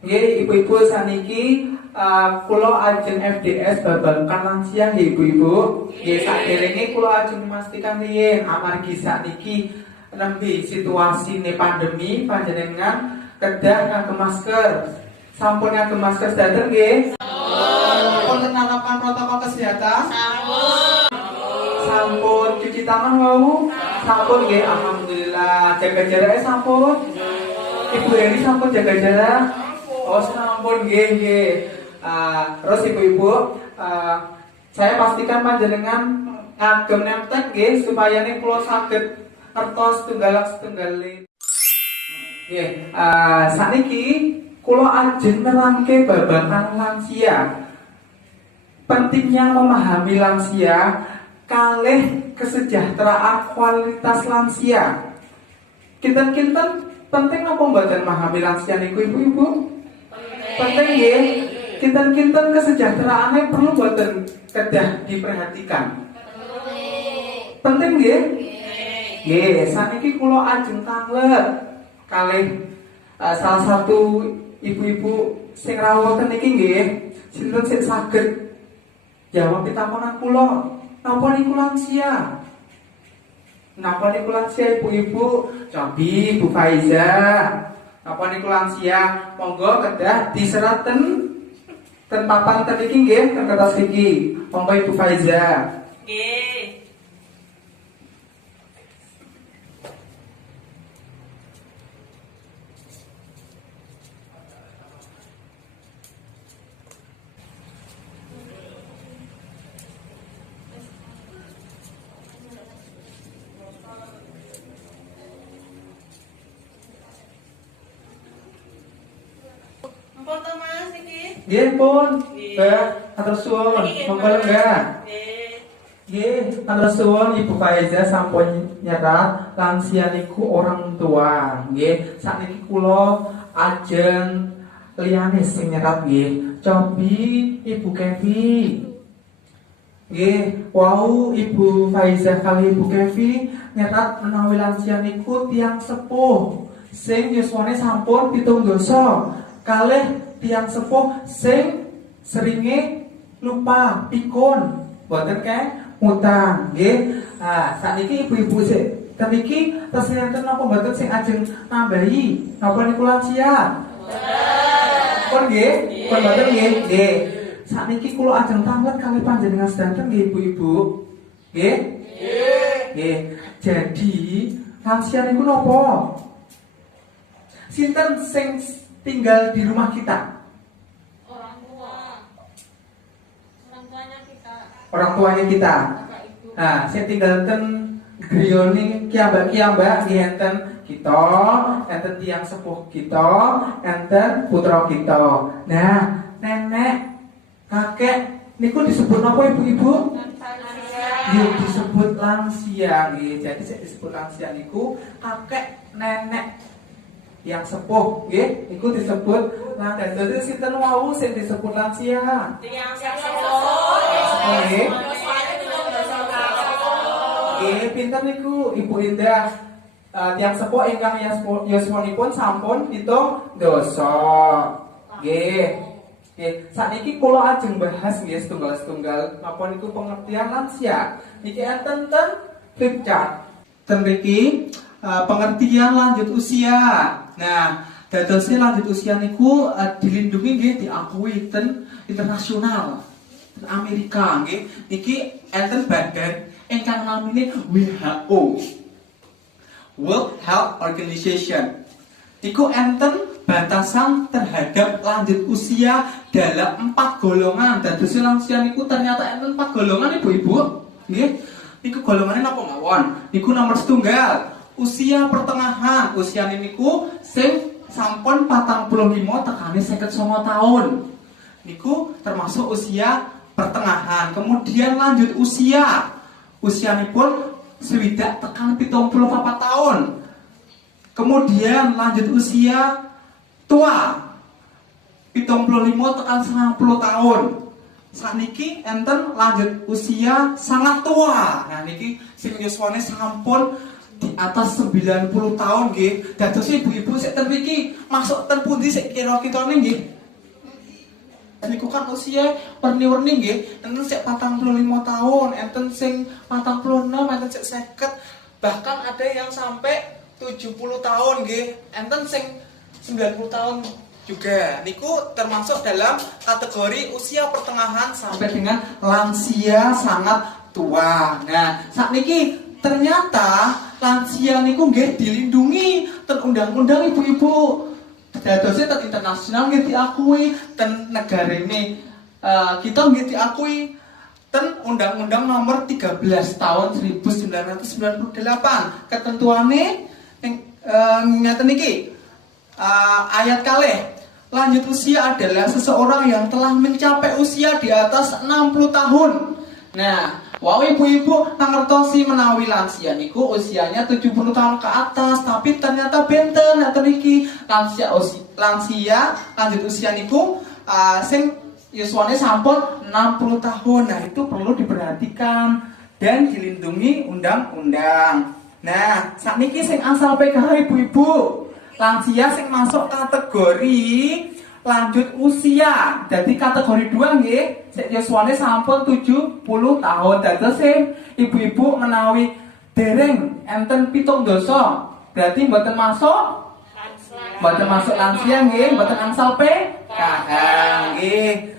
Nggih, ibu-ibu saniki kula ajeng FDS babagan lansia nggih ibu-ibu. Nggih saderenge kula ajeng memastikan riyin amargi sakniki nembe situasine pandemi panjenengan kedah nganggo masker. Sampun nganggo masker sedaten nggih? Sampun penerapan protokol kesehatan? Sampun cuci tangan wau? Sampun nggih, alhamdulillah. Jaga jaraknya sampun? Ibu Heri sampun jaga jarak? Oh, sampun nggih. Terus ibu-ibu, saya pastikan panjenengan ngagem nemtek nggih supaya nih kula saged ngertos setunggal-setunggal. Nggih, sakniki kula ajeng nerangke babagan lansia. Pentingnya memahami lansia kalih kesejahteraan kualitas lansia. Kinten-kinten penting napa mboten memahami lansia niku ibu-ibu? Penting nggih. Kinten-kinten kesejahteraannya perlu mboten kedah diperhatikan. Penting nggih? Nggih, saniki kula ajeng tanglet kalih salah satu ibu-ibu sing rawuh niki nggih, sinten sing saged jawab pitakonan kula. Napa niku lansia? Napa niku lansia ibu-ibu? Cobi Bu Faiza. Napa niku lansia? Monggo kedah diseraten ten papan ten iki nggih, ten kertas iki. Monggo Ibu Faiza. Nggih. Empun to Mas iki? Nggih, pun. Mbak, atur suwun. Monggo lenggah. Nggih. Nggih, atur suwun Ibu Faiza sampun nyerat lansia niku orang tua. Nggih, sakniki kula ajeng liyane sing nyerat nggih. Cobi Ibu Kevi. Nggih, wau Ibu Faiza kali Ibu Kevi nyerat menawi lansia niku tiyang sepuh sing yuswane sampun 7 dosa. Kalih tiyang sepuh sing seringe lupa pikun boten kae ngutang nggih. Sakniki ibu-ibu sik teniki tesih enten napa mboten sing ajeng nambahi napa niku lansia? Pun nggih, pun mboten nggih. Nggih. Sakniki kula ajeng tanglet kalih panjenengan sedanten nggih ibu-ibu. Nggih? Nggih. Jadi lansia niku napa? Sinten sing tinggal di rumah kita? Orang tua. Orang tuanya kita. Orang tuanya kita. Bapak Ibu. Nah, saya tinggal ten griyone kiambak nggih enten kita, enten tiyang sepuh kita, enten putra kita. Nah, nenek, kakek niku disebut apa ibu-ibu? Nggih, disebut lansia nggih. Jadi saya disebut lansia niku kakek, nenek yang sepuh nggih niku disebut lansia. Dadi sinten wau sing disebut lansia? Tiyang sepuh. Nggih. Nggih, pinten niku Ibu Indah. Tiyang sepuh ingkang yuswanipun sampun 7 dosa. Nggih. Nggih, sakniki kula ajeng bahas nggih setunggal-setunggal napa niku pengertian lansia. Niki enten ten flip chart. Ten mriki pengertian lanjut usia. Nah, dadosé lanjut usia niku dilindungi nggih diakui ten internasional. Ten Amerika nggih. Niki enten badan ingkang namine WHO. World Health Organization. Niku enten batasan terhadap lanjut usia dalam 4 golongan. Dadosé lansia niku ternyata enten 4 golongan ibu-ibu. Nggih. Niku golongannya napa mawon? Niku nomor setunggal. Usia pertengahan, usia niku sing sampun 45 tekane 59 tahun. Niku termasuk usia pertengahan. Kemudian lanjut usia. Usianipun swidak tekan 74 tahun. Kemudian lanjut usia tua. 75 tekan 90 tahun. Sakniki enten lanjut usia sangat tua. Nah niki sing yuswane sampun di atas 90 tahun nggih. Dados ibu-ibu sik ten mriki masuk ten pundi sik kira-kirane nggih? Niku kan usia warni-warni nggih. Enten sik 45 tahun, enten sing 46, enten sik 50. Bahkan ada yang sampai 70 tahun nggih. Enten sing 90 tahun juga. Niku termasuk dalam kategori usia pertengahan sampai dengan lansia sangat tua. Nah, sakniki ternyata lansia niku nggih dilindungi ten undang-undang ibu-ibu. Dadosé ten internasional nggih diakui, ten negara ini kita nggih diakui ten Undang-Undang Nomor 13 Tahun 1998. Ketentuane ngeten niki ayat kalih. Lanjut usia adalah seseorang yang telah mencapai usia di atas 60 tahun. Nah, wow ibu-ibu ngertosi menawi lansia niku usianya 70 tahun ke atas, tapi ternyata benten atau niki lansia lanjut usia niku sing yuswane sampun 60 tahun. Nah, itu perlu diperhatikan dan dilindungi undang-undang. Nah, sakniki sing asal PKH ibu-ibu. Lansia sing masuk kategori lanjut usia. Jadi kategori 2 nggih, sik yuswane sampun 70 tahun. Dados ibu-ibu menawi dereng enten 7 dosa, berarti mboten masuk lansia nggih, mboten angsal PKH nggih.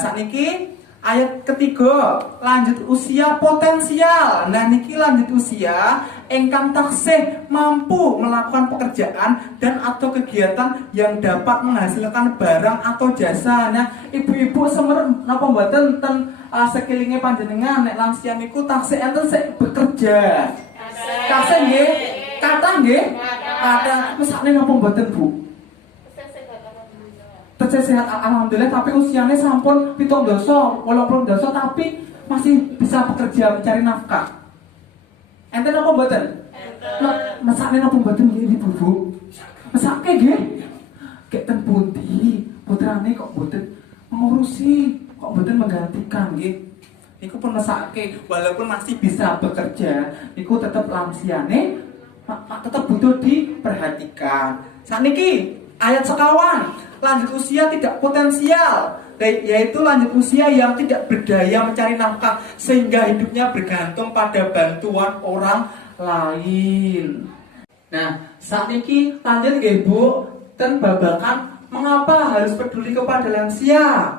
Sakniki ayat ketiga, lanjut usia potensial. Nah niki lanjut usia ingkang taksih mampu melakukan pekerjaan dan atau kegiatan yang dapat menghasilkan barang atau jasa. Nah ibu-ibu semer napa mboten ten sekelilingnya panjenengan nek lansia niku taksih enten sik bekerja. Taksih nggih, kathah nggih. Kathah mesakne napa mboten Bu? Terus sehat alhamdulillah, tapi usianya sampun 7 dosa, 80 dosa, tapi masih bisa bekerja mencari nafkah. Enten apa mboten? Mesakne napa mboten nggih Bu? Mesake nggih. Kek ten pundi putrane kok mboten mengurusi, kok mboten menggantikan nggih. Niku pun mesake walaupun masih bisa bekerja, niku tetap lansiane tetap butuh diperhatikan. Sakniki ayat sekawan, lanjut usia tidak potensial, yaitu lanjut usia yang tidak berdaya mencari nafkah sehingga hidupnya bergantung pada bantuan orang lain. Nah, saat ini lanjut nggih Bu, ten babakan mengapa harus peduli kepada lansia.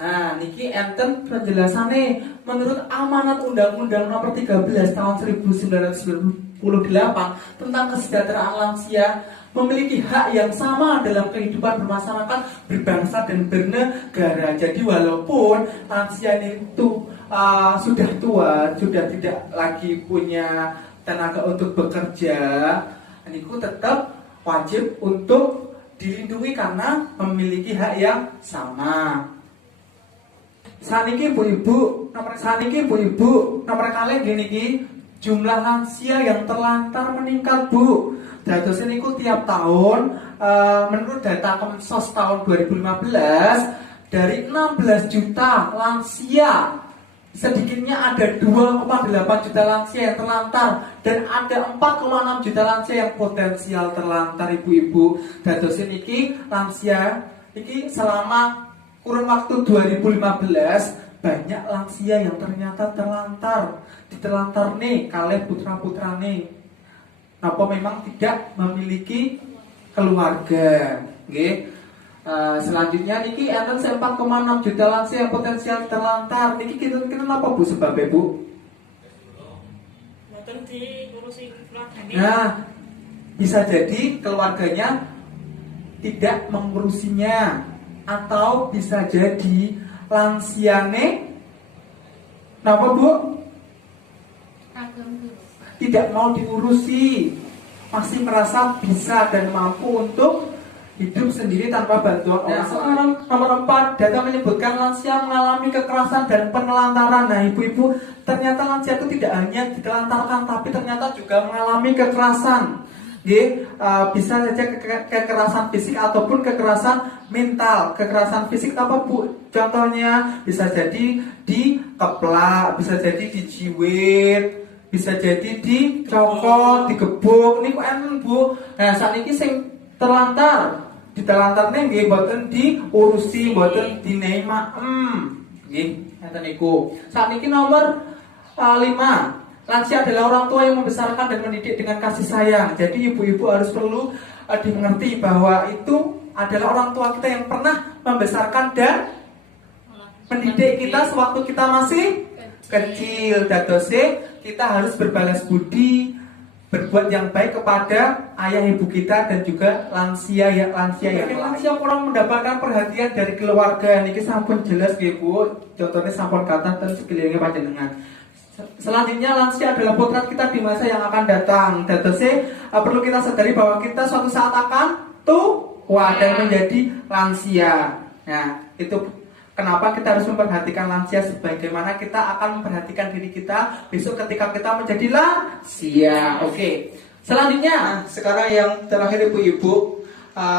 Nah, niki enten penjelasannya menurut amanat Undang-Undang Nomor 13 Tahun 1998 tentang kesejahteraan lansia memiliki hak yang sama dalam kehidupan bermasyarakat, berbangsa dan bernegara. Jadi walaupun lansia itu sudah tua, sudah tidak lagi punya tenaga untuk bekerja, niku tetap wajib untuk dilindungi karena memiliki hak yang sama. Saniki ibu-ibu, nomor kali gini jumlah lansia yang terlantar meningkat Bu. Dados niku tiap tahun menurut data Kemensos tahun 2015 dari 16 juta lansia sedikitnya ada 2,8 juta lansia yang terlantar dan ada 4,6 juta lansia yang potensial terlantar ibu-ibu. Dados niki lansia niki selama kurun waktu 2015 banyak lansia yang ternyata ditelantar nih kalih putra-putrane. Napa memang tidak memiliki keluarga, nggih. Selanjutnya niki enten 4,6 juta lansia yang potensial terlantar. Niki kira-kira napa Bu sebabnya Bu? Mboten diurusi keluargane. Nah, bisa jadi keluarganya tidak mengurusinya atau bisa jadi lansiane napa Bu? Tidak mau diurusi, masih merasa bisa dan mampu untuk hidup sendiri tanpa bantuan orang. Sekarang nomor 4, data menyebutkan lansia mengalami kekerasan dan penelantaran. Nah ibu-ibu, ternyata lansia itu tidak hanya ditelantarkan, tapi ternyata juga mengalami kekerasan. Bisa saja kekerasan fisik ataupun kekerasan mental. Kekerasan fisik apa Bu? Contohnya bisa jadi dikeplak, bisa jadi dijiwit, bisa jadi dicokot, digebuk, niku enten Bu. Nah, sakniki sing terlantar, ditelantarne nggih mboten diurusi, mboten dinehi maem. Nggih, ngeten niku. Sakniki nomor 5. Lansia adalah orang tua yang membesarkan dan mendidik dengan kasih sayang. Jadi ibu-ibu harus perlu dimengerti bahwa itu adalah orang tua kita yang pernah membesarkan dan mendidik kita sewaktu kita masih kecil. Dadose kita harus berbalas budi, berbuat yang baik kepada ayah ibu kita dan juga lansia yang lansia kurang mendapatkan perhatian dari keluarga. Niki sampun jelas nggih Bu. Contohnya sampun kata dan sekelilingnya panjenengan. Selanjutnya lansia adalah potret kita di masa yang akan datang. Dadose perlu kita sadari bahwa kita suatu saat akan tua dan menjadi lansia. Nah, itu kenapa kita harus memperhatikan lansia sebagaimana kita akan memperhatikan diri kita besok ketika kita menjadi lansia. Oke. Selanjutnya, sekarang yang terakhir ibu-ibu,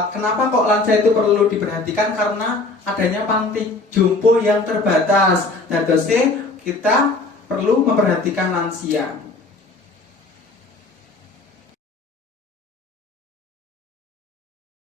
kenapa kok lansia itu perlu diperhatikan? Karena adanya panti jompo yang terbatas. Dadose kita perlu memperhatikan lansia.